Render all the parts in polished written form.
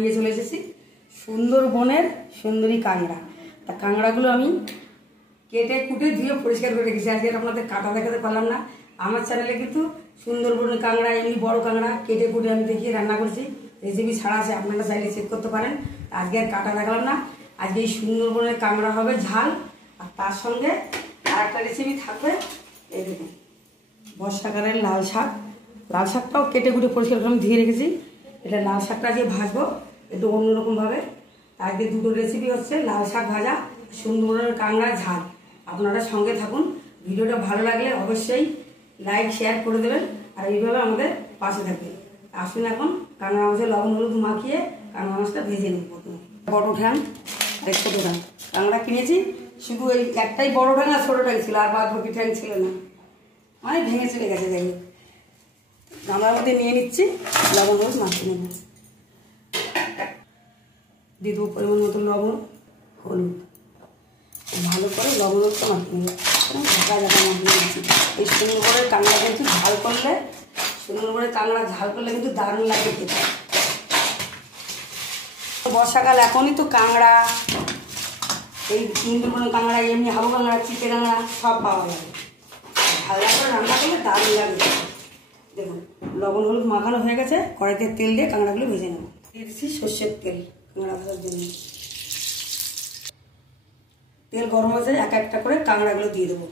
নিয়ে চলে এসেছি সুন্দরবনের সুন্দরী কাঁকড়া। তা কাঁকড়াগুলো আমি কেটে কুটে ধুয়ে পরিষ্কার করে রেখেছি। আজকে আপনাদের কাটা দেখাতে পারলাম না। আমার চ্যানেলে কিন্তু সুন্দরবনের কাঁকড়া, এমনি বড় কাঁকড়া কেটে কুটে আমি দেখিয়ে রান্না করছি, রেসিপি ছাড়া আছে, আপনারা চাইলে চেক করতে পারেন। আজকে আর কাটা দেখালাম না। আজকে এই সুন্দরবনের কাঁকড়া হবে ঝাল, আর তার সঙ্গে আর একটা রেসিপি থাকবে। এই দেখুন বর্ষাকালের লাল শাক। লাল শাকটাও কেটে কুটে পরিষ্কার করে আমি ধুয়ে রেখেছি। এটা লাল শাকটা আজকে ভাজবো একটু অন্যরকমভাবে। আজকে দুটো রেসিপি হচ্ছে লাল শাক ভাজা, সুন্দরবনের কাঁকড়া ঝাল। আপনারা সঙ্গে থাকুন। ভিডিওটা ভালো লাগলে অবশ্যই লাইক শেয়ার করে দেবেন, আর এইভাবে আমাদের পাশে থাকবেন। আসুন এখন কাঁকড়া মাছের লবণ হলুদ মাখিয়ে কাঁকড়া মাছটা ভেজে নেব। প্রথমে বড় ঠ্যাং আর ছোটো ঠ্যাং কাঁকড়া কিনেছি, শুধু এই একটাই বড় ঠ্যাং আর ছোটো ঠ্যাং ছিল, আর বাদ বাকি ঠ্যাং ছিল না, মানে ভেঙে চলে গেছে। যাই হোক গামলার মধ্যে নিয়ে নিচ্ছি, লবণ হলুদ মাখিয়ে নেব। দিয়ে দেবো পরিমাণ মতো লবণ হলুদ, ভালো করে লবণ হলুদটা মাখিয়ে নেব। ঢাকা ঢাকা মাখিয়ে নিচ্ছি। এই সুন্দরবনের কাঁকড়া কিন্তু ঝাল করলে, সুন্দরবনের কাঁকড়া ঝাল করলে কিন্তু দারুণ লাগে খেতে। বর্ষাকাল এখনই তো কাঁকড়া, এই সুন্দরবনের কাঁকড়া, এমনি হাবু কাঁকড়া, চিটে কাঁকড়া সব পাওয়া যায়। ভালো করে রান্না করলে দারুণ লাগে। দেখুন লবণ হলুদ মাখানো হয়ে গেছে। কড়াইতে তেল দিয়ে কাঁকড়াগুলো ভেজে নেব। দিয়ে দিচ্ছি সর্ষের তেল কাঁকড়া ভাজার জন্য। তেল গরম হয়ে যায়, এক একটা করে কাঁকড়াগুলো দিয়ে দেবো।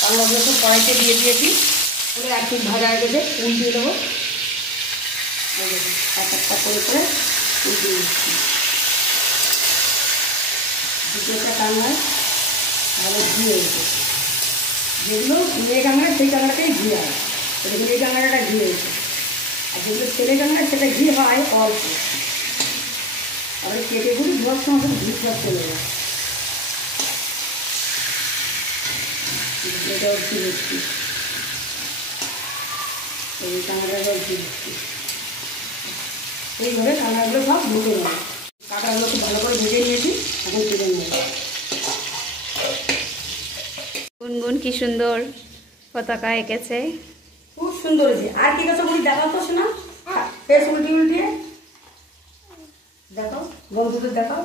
কাঁকড়াগুলো তো কড়াইতে দিয়ে দিয়েছি, পুরো এক পিঠ ভাজা হয়ে গেছে। উল্টিয়ে দেবো, এক একটা করে করে উল্টিয়ে দিচ্ছি। দুটোটা কাঁকড়ায় ভালো ঘিয়ে হয়েছে। যেগুলো মেয়ে কাঁকড়া সেই কাঁকড়াটাই ঘি হয়, দেখুন এই কাঁকড়াটা ঘি হয়েছে। আর যেগুলো ছেলে কাঁকড়া সেটা ঘি হয় অল্প। আর কেটে গুলি ধোয়ার সময় ঘি সব চলে যায়। এটাও ঘি দিচ্ছি, এই কাঁকড়াটাও ঘি দিচ্ছি। এইভাবে কাঁকড়াগুলো সব ভেজে নেব। কাঁকড়াগুলো খুব ভালো করে ভেজে নিয়েছি, এখন তুলে নেব। গুনগুন কি সুন্দর পতাকা এঁকেছে, খুব সুন্দর হয়েছে। আর কি কাছে বলি দেখাও তো শোনা, ফেস উল্টি উল্টিয়ে দেখো, বন্ধুদের দেখাও।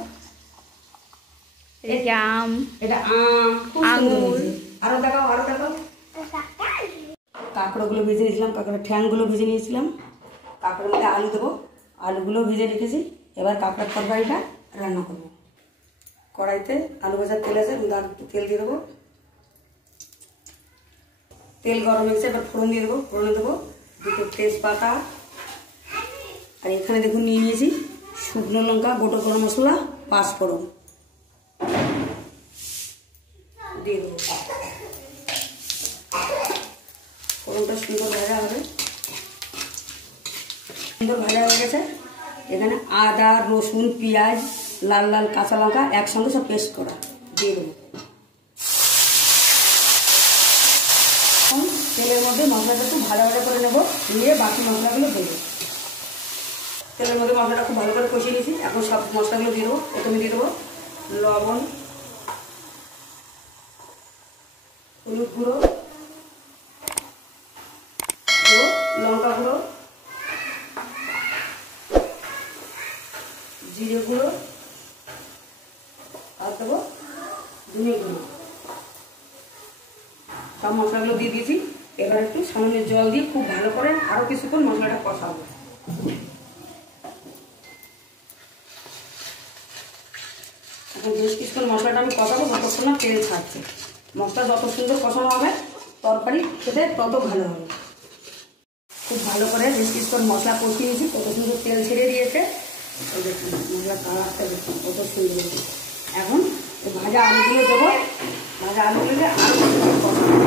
এটা আম, এটা আম, আঙুর। আরো দেখাও, আরো দেখাও। কাঁকড়াগুলো ভেজে নিয়েছিলাম, কাঁকড়ার ঠ্যাংগুলো ভেজে নিয়েছিলাম। কাঁকড়ার মধ্যে আলু দেবো, আলুগুলো ভেজে রেখেছি। এবার কাঁকড়ার তরকারিটা রান্না করবো। কড়াইতে আলু ভাজার তেল আছে, তেল দিয়ে দেবো। তেল গরম হয়েছে, এবার ফোড়ন দিয়ে দেবো। ফোড়নে দেবো দুটো তেজপাতা, আর এখানে দেখুন নিয়ে নিয়েছি শুকনো লঙ্কা, গোটা গরম মশলা, পাঁচফোড়ন দিয়ে দেবো। ফোড়নটা সুন্দর ভাজা হবে। সুন্দর ভাজা হয়ে গেছে। এখানে আদা রসুন পেঁয়াজ লাল লাল কাঁচা লঙ্কা একসঙ্গে সব পেস্ট করা দিয়ে দেবো। তেলের মধ্যে মশলাটা একটু ভালো ভালো করে নেবো, নিয়ে বাকি মশলাগুলো দেবো। তেলের মধ্যে মশলাটা খুব ভালো করে কষিয়ে নিয়েছি। এখন সব মশলাগুলো দিয়ে দেবো। প্রথমে দিয়ে দেবো লবণ, হলুদ গুঁড়ো, দেবো লঙ্কা গুঁড়ো, জিরে গুঁড়ো, আর দেবো ধনে গুঁড়ো। সব মশলাগুলো দিয়ে দিয়েছি। এবার একটু সামান্য জল দিয়ে খুব ভালো করে আরও কিছুক্ষণ মশলাটা কষাবো। এখন বেশ কিছুক্ষণ মশলাটা আমি কষাবো, যতক্ষণ না তেল ছাড়ছে। মশলা যত সুন্দর কষানো হবে তরকারি খেতে তত ভালো হবে। খুব ভালো করে বেশ কিছুক্ষণ মশলা কষিয়েছি, কত সুন্দর তেল ছেড়ে দিয়েছে। ওই দেখুন মশলা কালারটা দেখুন কত সুন্দর। এখন ভাজা আলুগুলো দেবো। ভাজা আলুগুলো দিয়ে আরও কষাবো।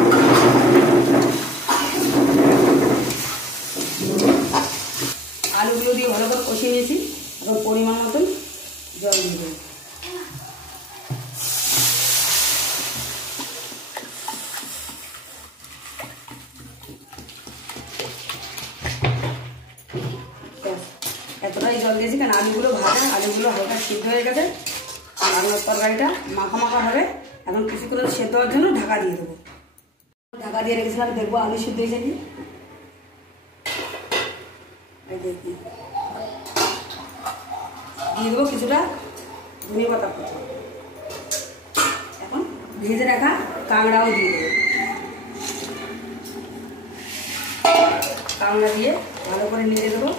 আলুগুলো দিয়ে ভালো করে কষিয়ে নিয়েছি। এখন পরিমাণ মতন জল দিয়ে দেবো। এতটাই জল দিয়েছি কারণ আলুগুলো ভাজা, আলুগুলো হালকা সিদ্ধ হয়ে গেছে। রান্নার তরকারিটা মাখা মাখা হবে। এখন কিছুক্ষণ সেদ্ধ হওয়ার জন্য ঢাকা দিয়ে দেবো। ঢাকা দিয়ে রেখেছিলাম, দেখবো আলু সিদ্ধ হয়েছে কি। দেখি দিয়ে দেবো কিছুটা ধনে পাতা কুচি। এখন ভেজে রাখা কাঁকড়াও দিয়ে দেবো। কাঁকড়া দিয়ে ভালো করে নেড়ে দেবো।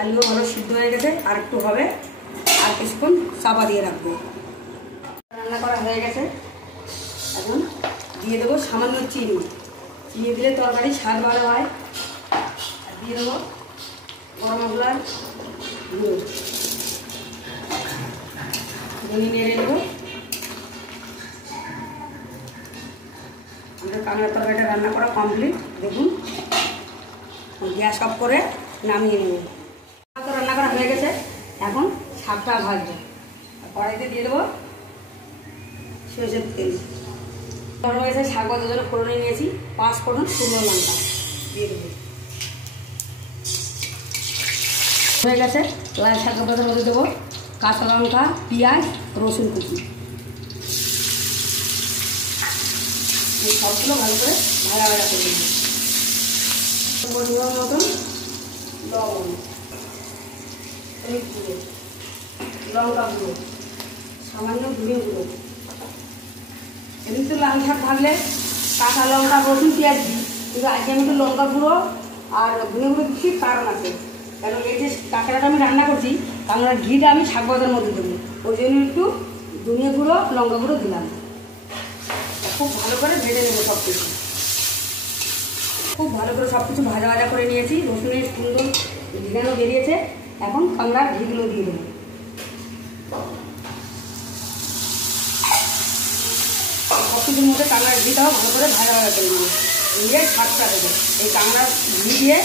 আলুও ভালো সিদ্ধ হয়ে গেছে, আর একটু হবে, আর কিছুক্ষণ চাপা দিয়ে রাখবো। রান্না করা হয়ে গেছে। এখন দিয়ে দেবো সামান্য চিনি। চিনি দিলে তরকারি স্বাদ ভালো হয়। আর দিয়ে দেবো গরম মশলার গুঁড়ো। নেড়ে নেবো। আমাদের কাঁকড়ার তরকারিটা রান্না করা কমপ্লিট। দেখুন, গ্যাস অফ করে নামিয়ে নেব। রান্না করা হয়ে গেছে। এখন শাকটা ভাজবো। কড়াইতে দিয়ে দেবো সরষের তেল। গরম হয়ে গেছে, শাক ভাজার জন্য ফোড়নে নিয়েছি 5 ফোড়ন, শুকনো লঙ্কা দিয়ে দেবো। হয়ে গেছে, লাল শাক ভাজার মধ্যে দেবো কাঁচা লঙ্কা, পেঁয়াজ, রসুন কুচি। এই সবগুলো ভালো করে ভাজা ভাজা করে দেবো। পরিমাণ মতন লবণ, হলুদ গুঁড়ো, লঙ্কা গুঁড়ো, সামান্য ধনে গুঁড়ো। এমনি তো লাল শাক ভাজলে কাঁচা লঙ্কা, রসুন, পেঁয়াজ দিই, কিন্তু আজকে আমি তো লঙ্কা গুঁড়ো আর ধনে গুঁড়ো দিচ্ছি। কারণ আছে, কারণ এই যে কাঁকড়াটা আমি রান্না করছি, কাঁকড়ার ঘিটা আমি শাক ভাজার মধ্যে দেবো, ওই জন্য একটু ধনে গুঁড়ো, লঙ্কা গুঁড়ো দিলাম। খুব ভালো করে ভেজে নেবো সব কিছু। খুব ভালো করে সব কিছু ভাজা ভাজা করে নিয়েছি। রসুনের সুন্দর ঘিরানো বেরিয়েছে। এখন কাঁকড়ার ঘিগুলো দিয়ে দেবো। সব কিছুর মধ্যে কাঁকড়ার ঘিটাও ভালো করে ভাজা ভাজা করে নেবো। নিয়ে শাকটা দেবো। এই কাঁকড়ার ঘি দিয়ে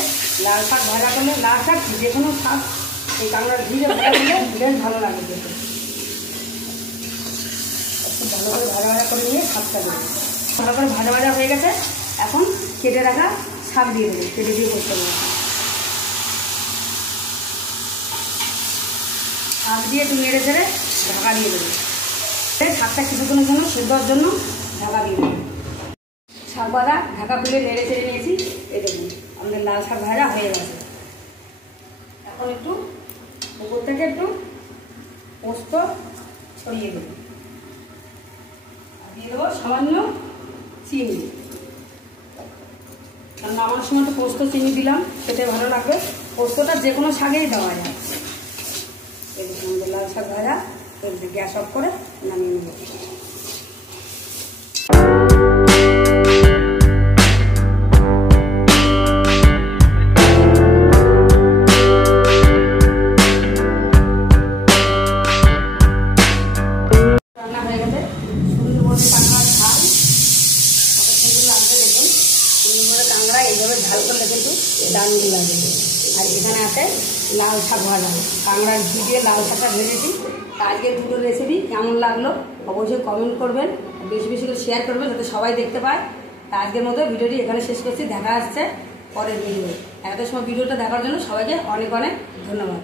লাল শাক ভাজা করলে, লাল শাক যে কোনো শাক এই কাঁকড়ার ঘি দিয়ে ভাজা করলে বেশ ভালো লাগে খেতে। খুব ভালো করে ভাজা ভাজা করে নিয়ে শাকটা দেবো। ভালো করে ভাজা ভাজা হয়ে গেছে। এখন কেটে রাখা শাক দিয়ে দেবো। কেটে দিয়ে করতে হবে। শাক দিয়ে একটু নেড়ে ছেড়ে ঢাকা দিয়ে দেবো। শাকটা কিছুক্ষণের জন্য সেদ্ধ হওয়ার জন্য ঢাকা দিয়ে দেবো। শাক ভাজা ঢাকা খুলে নেড়ে ছেড়ে নিয়েছি। এই দেখুন, আমাদের লাল শাক ভাজা হয়ে গেছে। এখন একটু উপর থেকে একটু পোস্ত ছড়িয়ে দেবো। দিয়ে দেবো সামান্য চিনি। কারণ আমার সময় তো পোস্ত চিনি দিলাম, খেতে ভালো লাগবে। পোস্তটা যে কোনো শাকেই দেওয়া যায়। এই দেখুন, আমাদের লাল শাক ভাজা। গ্যাস অফ করে নামিয়ে নেব। রান্না হয়ে গেছে। সুন্দর কাঁকড়ার ঝাল কত সুন্দর লাগবে দেখুন। সুন্দর কাঁকড়া এইভাবে ঝাল করলে কিন্তু দারুণ লাগে। আর এখানে আছে লাল শাক ভাজা। কাঁকড়ার ঘি দিয়ে লাল শাকটা ভেজেছি। আজকে দুটো রেসিপি কেমন লাগলো অবশ্যই কমেন্ট করবেন, বেশি বেশি করে শেয়ার করবেন যাতে সবাই দেখতে পায়। আজকের মতো ভিডিওটি এখানে শেষ করছি। দেখা আসছে পরের ভিডিও। এত সময় ভিডিওটা দেখার জন্য সবাইকে অনেক অনেক ধন্যবাদ।